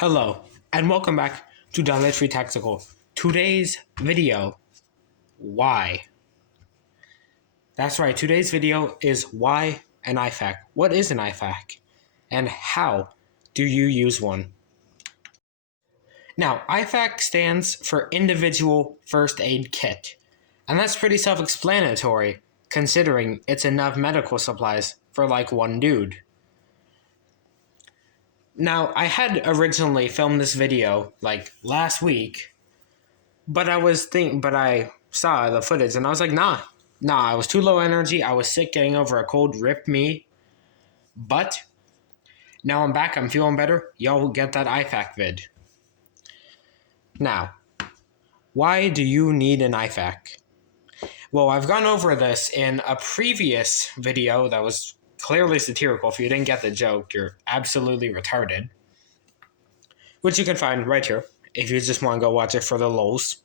Hello, and welcome back to Dollar Tactical. Today's video, why? That's right, today's video is why an IFAK. What is an IFAK? And how do you use one? Now, IFAK stands for Individual First Aid Kit. And that's pretty self-explanatory, considering it's enough medical supplies for like one dude. Now, I had originally filmed this video like last week, but I saw the footage and I was like, nah, I was too low energy. I was sick, getting over a cold, ripped me. But now I'm back, I'm feeling better. Y'all will get that IFAK vid. Now, why do you need an IFAK? Well, I've gone over this in a previous video that was clearly satirical. If you didn't get the joke, you're absolutely retarded. Which you can find right here if you just want to go watch it for the lulz.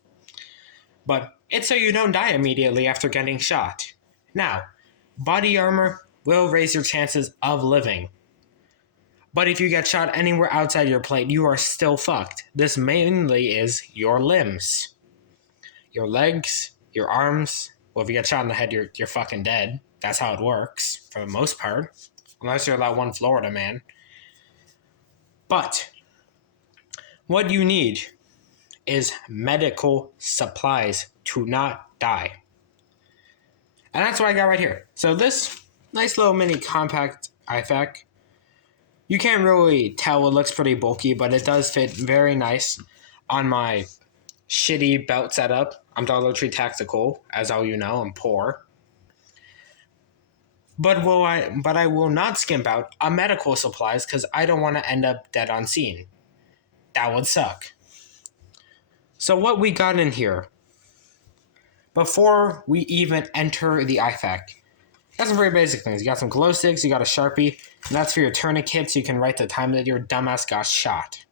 But it's so you don't die immediately after getting shot. Now, body armor will raise your chances of living. But if you get shot anywhere outside your plate, you are still fucked. This mainly is your limbs. Your legs, your arms. Well, if you get shot in the head, you're fucking dead. That's how it works, for the most part. Unless you're that one Florida man. But what you need is medical supplies to not die. And that's what I got right here. So this nice little mini compact IFAK, you can't really tell, it looks pretty bulky, but it does fit very nice on my shitty belt setup. I'm Dollar Tree Tactical, as all you know, I'm poor. But I will not skimp out on medical supplies because I don't want to end up dead on scene. That would suck. So what we got in here, before we even enter the IFAK, got some very basic things. You got some glow sticks, you got a Sharpie, and that's for your tourniquets. So you can write the time that your dumbass got shot.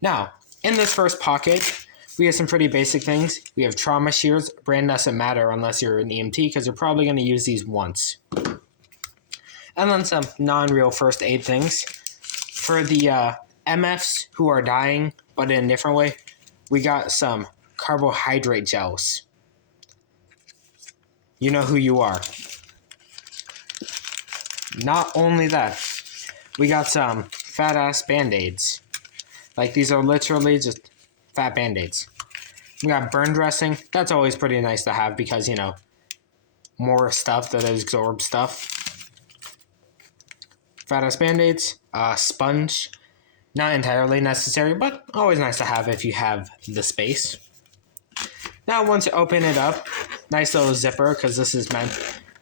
Now, in this first pocket, we have some pretty basic things. We have trauma shears. Brand doesn't matter unless you're an EMT because you're probably going to use these once. And then some non-real first aid things. For the MFs who are dying, but in a different way, we got some carbohydrate gels. You know who you are. Not only that, we got some fat-ass Band-Aids. Like, these are literally just fat Band-Aids. We got burn dressing. That's always pretty nice to have because, you know, more stuff that absorbs stuff. Fat-ass Band-Aids. Sponge. Not entirely necessary, but always nice to have if you have the space. Now, once you open it up, nice little zipper because this is meant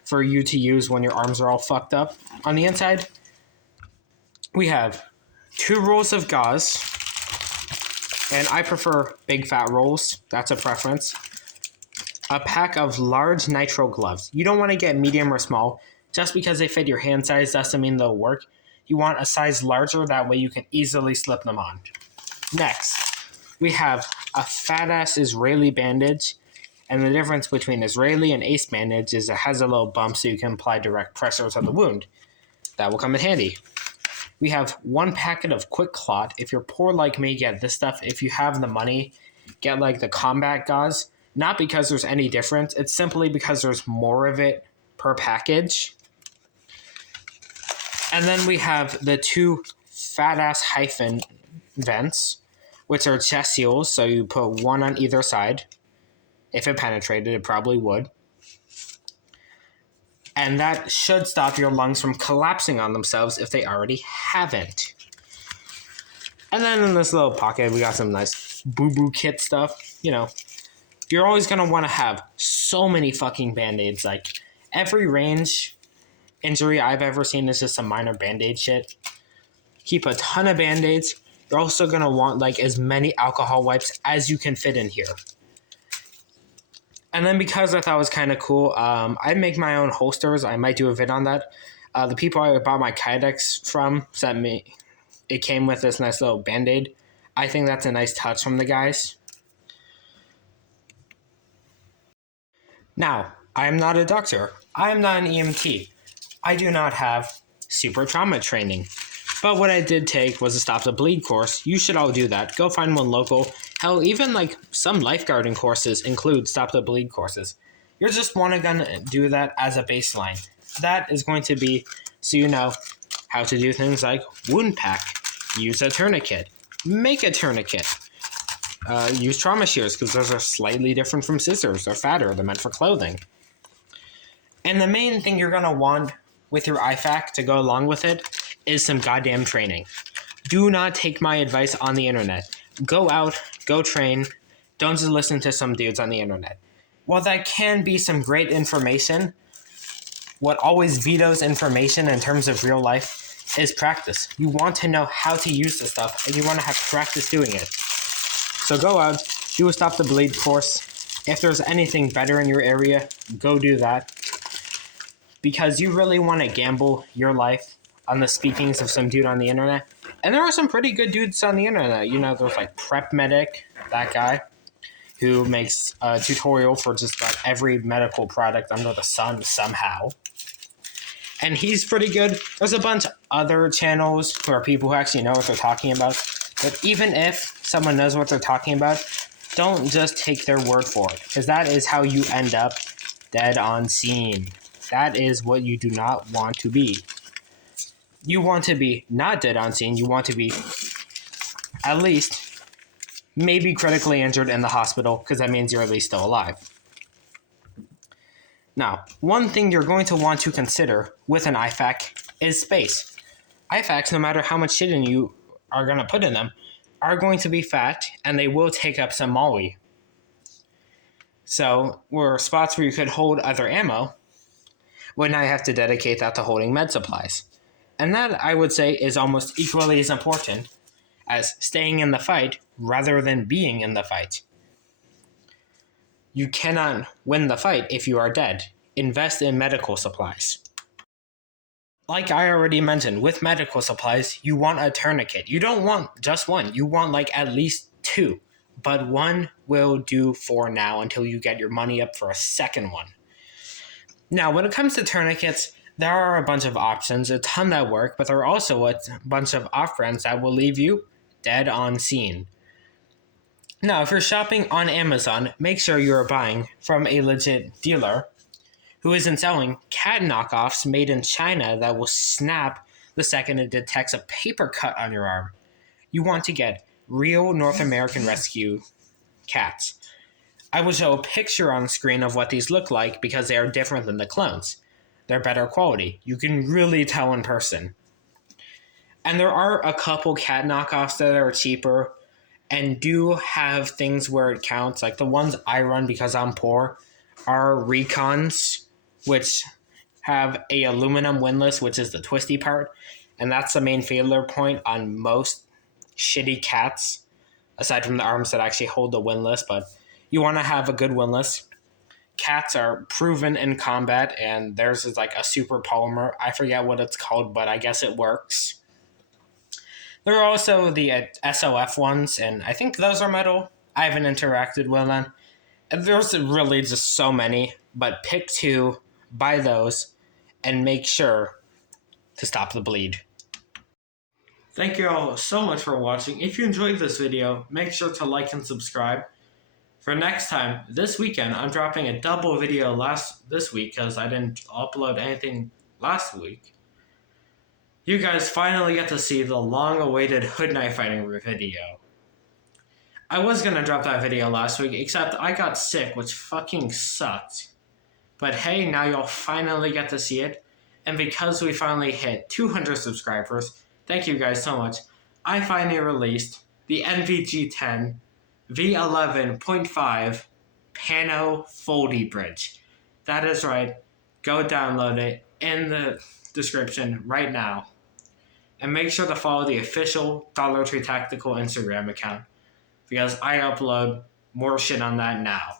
for you to use when your arms are all fucked up. On the inside, we have 2 rolls of gauze. And I prefer big fat rolls. That's a preference. A pack of large nitrile gloves. You don't want to get medium or small. Just because they fit your hand size doesn't mean they'll work. You want a size larger, that way you can easily slip them on. Next, we have a fat-ass Israeli bandage. And the difference between Israeli and Ace bandage is it has a little bump so you can apply direct pressure to the wound. That will come in handy. We have 1 packet of Quick Clot. If you're poor like me, get this stuff. If you have the money, get like the combat gauze. Not because there's any difference. It's simply because there's more of it per package. And then we have the 2 fat-ass hyphen vents, which are chest seals. So you put 1 on either side. If it penetrated, it probably would. And that should stop your lungs from collapsing on themselves if they already haven't. And then in this little pocket, we got some nice boo-boo kit stuff. You know, you're always going to want to have so many fucking Band-Aids. Like, every range injury I've ever seen is just some minor Band-Aid shit. Keep a ton of Band-Aids. You're also going to want, like, as many alcohol wipes as you can fit in here. And then because I thought it was kind of cool, I make my own holsters. I might do a vid on that. The people I bought my Kydex from sent me, it came with this nice little Band-Aid. I think that's a nice touch from the guys. Now, I am not a doctor. I am not an EMT. I do not have super trauma training. But what I did take was a Stop the Bleed course. You should all do that. Go find one local. Hell, even like some lifeguarding courses include Stop the Bleed courses. You're just gonna do that as a baseline. That is going to be so you know how to do things like wound pack, use a tourniquet, make a tourniquet, use trauma shears because those are slightly different from scissors. They're fatter. They're meant for clothing. And the main thing you're gonna want with your IFAK to go along with it is some goddamn training. Do not take my advice on the internet. Go out, go train. Don't just listen to some dudes on the internet. While that can be some great information, what always vetoes information in terms of real life is practice. You want to know how to use the stuff, and you want to have practice doing it. So go out, do a Stop the Bleed course. If there's anything better in your area, go do that. Because you really want to gamble your life on the speakings of some dude on the internet. And there are some pretty good dudes on the internet. You know, there's like Prep Medic, that guy, who makes a tutorial for just about every medical product under the sun somehow. And he's pretty good. There's a bunch of other channels for people who actually know what they're talking about. But even if someone knows what they're talking about, don't just take their word for it. Because that is how you end up dead on scene. That is what you do not want to be. You want to be not dead on scene. You want to be at least maybe critically injured in the hospital, because that means you're at least still alive. Now, one thing you're going to want to consider with an IFAK is space. IFAKs, no matter how much shit in you are going to put in them, are going to be fat, and they will take up some MOLLE. So, where spots where you could hold other ammo, well, now you have to dedicate that to holding med supplies. And that, I would say, is almost equally as important as staying in the fight rather than being in the fight. You cannot win the fight if you are dead. Invest in medical supplies. Like I already mentioned, with medical supplies, you want a tourniquet. You don't want just one. You want like at least two. But one will do for now until you get your money up for a second one. Now, when it comes to tourniquets, there are a bunch of options, a ton that work, but there are also a bunch of off-brands that will leave you dead on scene. Now, if you're shopping on Amazon, make sure you are buying from a legit dealer who isn't selling cat knockoffs made in China that will snap the second it detects a paper cut on your arm. You want to get real North American rescue cats. I will show a picture on the screen of what these look like because they are different than the clones. They're better quality. You can really tell in person. And there are a couple cat knockoffs that are cheaper and do have things where it counts. Like the ones I run because I'm poor are Recons, which have a aluminum windlass, which is the twisty part. And that's the main failure point on most shitty cats, aside from the arms that actually hold the windlass. But you want to have a good windlass. Cats are proven in combat, and theirs is like a super polymer. I forget what it's called, but I guess it works. There are also the SOF ones, and I think those are metal. I haven't interacted with them. And there's really just so many, but pick two, buy those, and make sure to stop the bleed. Thank you all so much for watching. If you enjoyed this video, make sure to like and subscribe. For next time, this weekend, I'm dropping a double video this week because I didn't upload anything last week. You guys finally get to see the long-awaited hood knife fighting video. I was going to drop that video last week, except I got sick, which fucking sucked. But hey, now y'all finally get to see it. And because we finally hit 200 subscribers, thank you guys so much, I finally released the NVG10 V11.5 Pano Foldy Bridge. That is right. Go download it in the description right now. And make sure to follow the official Dollar Tree Tactical Instagram account, because I upload more shit on that now.